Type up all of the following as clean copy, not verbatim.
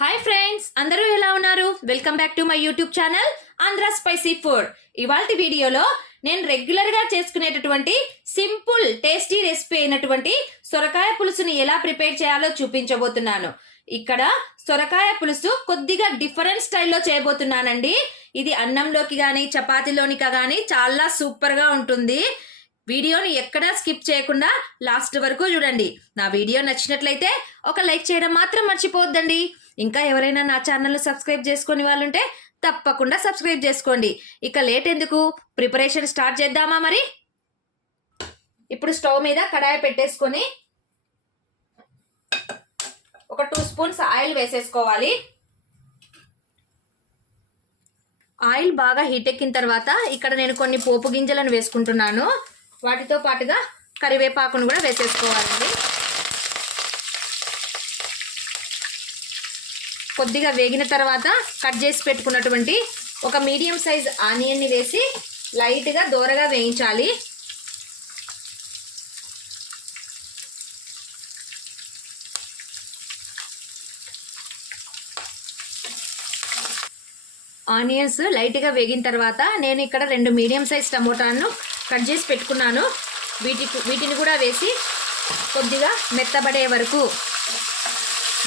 Hi friends, అందరూ ఎలా ఉన్నారు? Welcome back to my YouTube channel Andhra spicy food. ఇవాల్టి వీడియోలో నేను రెగ్యులర్ గా చేసుకునేటటువంటి సింపుల్ టేస్టీ రెసిపీ అయినటువంటి సొరకాయ పులుసుని ఎలా ప్రిపేర్ చేయాలో చూపించబోతున్నాను. ఇక్కడ సొరకాయ పులుసు కొద్దిగా డిఫరెంట్ స్టైల్లో చేయబోతున్నానండి. ఇది అన్నంలోకి కానీ చపాతీలోనికి కానీ చాలా సూపర్ గా ఉంటుంది. వీడియోని ఎక్కడా స్కిప్ చేయకుండా లాస్ట్ వరకు చూడండి. నా వీడియో నచ్చినట్లయితే ఒక లైక్ చేయడం మాత్రం మర్చిపోవద్దండి. ఇంకా ఎవరైనా నా ఛానల్ని సబ్స్క్రైబ్ చేసుకుని వాళ్ళుంటే తప్పకుండా సబ్స్క్రైబ్ చేసుకోండి. ఇక లేట్ ఎందుకు, ప్రిపరేషన్ స్టార్ట్ చేద్దామా మరి? ఇప్పుడు స్టవ్ మీద కడాయి పెట్టేసుకొని ఒక 2 స్పూన్స్ ఆయిల్ వేసేసుకోవాలి. ఆయిల్ బాగా హీట్ ఎక్కిన తర్వాత ఇక్కడ నేను కొన్ని పోపు గింజలను వేసుకుంటున్నాను. వాటితో పాటుగా కరివేపాకును కూడా వేసేసుకోవాలండి. కొద్దిగా వేగిన తర్వాత కట్ చేసి పెట్టుకున్నటువంటి ఒక మీడియం సైజ్ ఆనియన్ని వేసి లైట్గా దోరగా వేయించాలి. ఆనియన్స్ లైట్గా వేగిన తర్వాత నేను ఇక్కడ 2 మీడియం సైజ్ టమోటాలను కట్ చేసి పెట్టుకున్నాను. వీటిని కూడా వేసి కొద్దిగా మెత్తబడే వరకు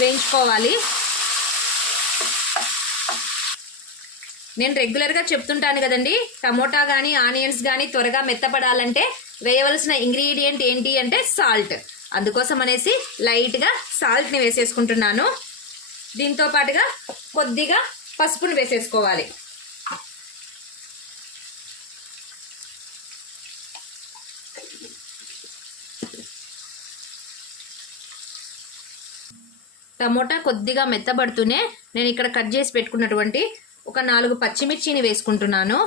వేయించుకోవాలి. నేను రెగ్యులర్గా చెప్తుంటాను కదండి, టమోటా కానీ ఆనియన్స్ కానీ త్వరగా మెత్తపడాలంటే వేయవలసిన ఇంగ్రీడియంట్ ఏంటి అంటే సాల్ట్. అందుకోసం అనేసి లైట్గా సాల్ట్ని వేసేసుకుంటున్నాను. దీంతో పాటుగా కొద్దిగా పసుపుని వేసేసుకోవాలి. టమోటా కొద్దిగా మెత్తబడుతూనే నేను ఇక్కడ కట్ చేసి పెట్టుకున్నటువంటి ఒక 4 పచ్చిమిర్చిని వేసుకుంటున్నాను.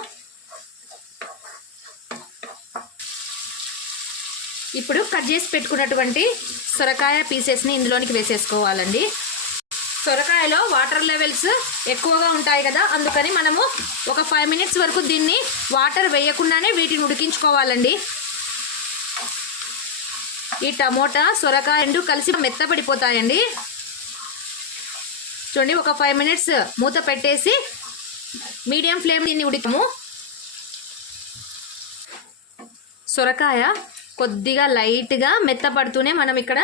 ఇప్పుడు కట్ చేసి పెట్టుకున్నటువంటి సొరకాయ పీసెస్ని ఇందులోనికి వేసేసుకోవాలండి. సొరకాయలో వాటర్ లెవెల్స్ ఎక్కువగా ఉంటాయి కదా, అందుకని మనము ఒక 5 మినిట్స్ వరకు దీన్ని వాటర్ వేయకుండానే వీటిని ఉడికించుకోవాలండి. ఈ టమోటా సొరకాయ రెండు కలిసి మెత్తపడిపోతాయండి. చూడండి, ఒక 5 మినిట్స్ మూత పెట్టేసి మీడియం ఫ్లేమ్ దీన్ని ఉడికము. సొరకాయ కొద్దిగా లైట్గా మెత్తపడుతూనే మనం ఇక్కడ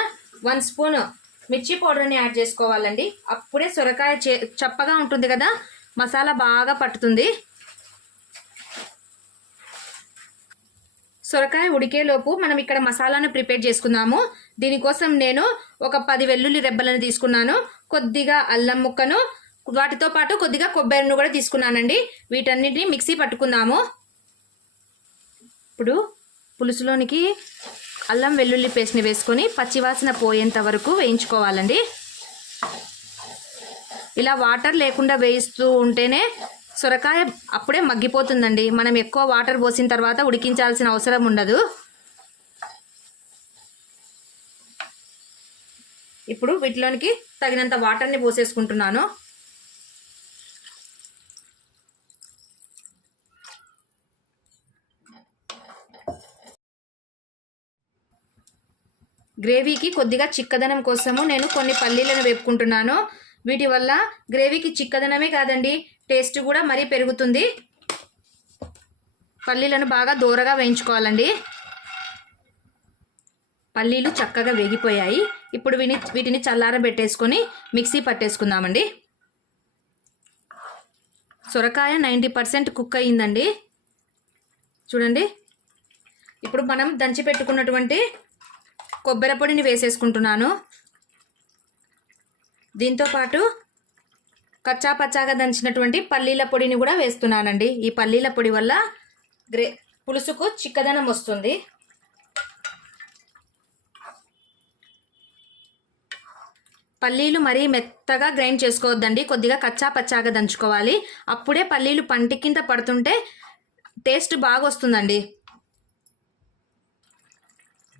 1 స్పూన్ మిర్చి పౌడర్ని యాడ్ చేసుకోవాలండి. అప్పుడే సొరకాయ చప్పగా ఉంటుంది కదా, మసాలా బాగా పట్టుతుంది. సొరకాయ ఉడికేలోపు మనం ఇక్కడ మసాలాను ప్రిపేర్ చేసుకుందాము. దీనికోసం నేను ఒక 10 వెల్లుల్లి రెబ్బలను తీసుకున్నాను. కొద్దిగా అల్లం ముక్కను, వాటితో పాటు కొద్దిగా కొబ్బరిను కూడా తీసుకున్నానండి. వీటన్నిటిని మిక్సీ పట్టుకుందాము. ఇప్పుడు పులుసులోనికి అల్లం వెల్లుల్లి పేస్ట్ని వేసుకొని పచ్చివాసన పోయేంత వరకు వేయించుకోవాలండి. ఇలా వాటర్ లేకుండా వేయిస్తూ ఉంటేనే సొరకాయ అప్పుడే మగ్గిపోతుందండి. మనం ఎక్కువ వాటర్ పోసిన తర్వాత ఉడికించాల్సిన అవసరం ఉండదు. ఇప్పుడు వీటిలోనికి తగినంత వాటర్ని పోసేసుకుంటున్నాను. గ్రేవీకి కొద్దిగా చిక్కదనం కోసము నేను కొన్ని పల్లీలను వేపుకుంటున్నాను. వీటి వల్ల గ్రేవీకి చిక్కదనమే కాదండి, టేస్ట్ కూడా మరీ పెరుగుతుంది. పల్లీలను బాగా దోరగా వేయించుకోవాలండి. పల్లీలు చక్కగా వేగిపోయాయి. ఇప్పుడు వీటిని చల్లారబెట్టేసుకొని మిక్సీ పట్టేసుకుందామండి. సొరకాయ 90% కుక్ అయ్యిందండి. చూడండి, ఇప్పుడు మనం దంచి పెట్టుకున్నటువంటి కొబ్బరి పొడిని వేసేసుకుంటున్నాను. దీంతో పాటు కచ్చా పచ్చాగా దంచినటువంటి పల్లీల పొడిని కూడా వేస్తున్నానండి. ఈ పల్లీల పొడి వల్ల పులుసుకు చిక్కదనం వస్తుంది. పల్లీలు మరీ మెత్తగా గ్రైండ్ చేసుకోవద్దండి, కొద్దిగా కచ్చా పచ్చాగా దంచుకోవాలి. అప్పుడే పల్లీలు పంటి కింద పడుతుంటే టేస్ట్ బాగా వస్తుందండి.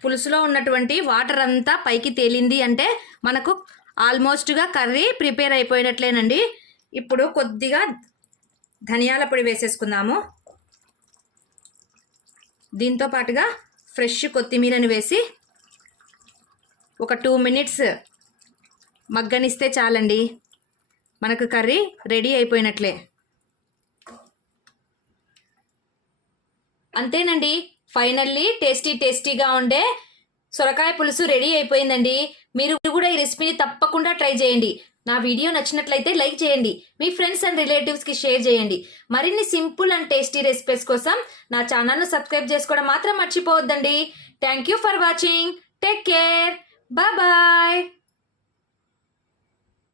పులుసులో ఉన్నటువంటి వాటర్ అంతా పైకి తేలింది అంటే మనకు ఆల్మోస్ట్గా కర్రీ ప్రిపేర్ అయిపోయినట్లేనండి. ఇప్పుడు కొద్దిగా ధనియాల పొడి వేసేసుకుందాము. దీంతో పాటుగా ఫ్రెష్ కొత్తిమీరని వేసి ఒక 2 మినిట్స్ మగ్గనిస్తే చాలండి. మనకు కర్రీ రెడీ అయిపోయినట్లే. అంతేనండి, ఫైనల్లీ టేస్టీగా ఉండే సొరకాయ పులుసు రెడీ అయిపోయిందండి. మీరు కూడా ఈ రెసిపీని తప్పకుండా ట్రై చేయండి. నా వీడియో నచ్చినట్లయితే లైక్ చేయండి, మీ ఫ్రెండ్స్ అండ్ రిలేటివ్స్కి షేర్ చేయండి. మరిన్ని సింపుల్ అండ్ టేస్టీ రెసిపీస్ కోసం నా ఛానల్ను సబ్స్క్రైబ్ చేసుకోవడం మాత్రం మర్చిపోవద్దండి. Thank you for watching. Take care. Bye.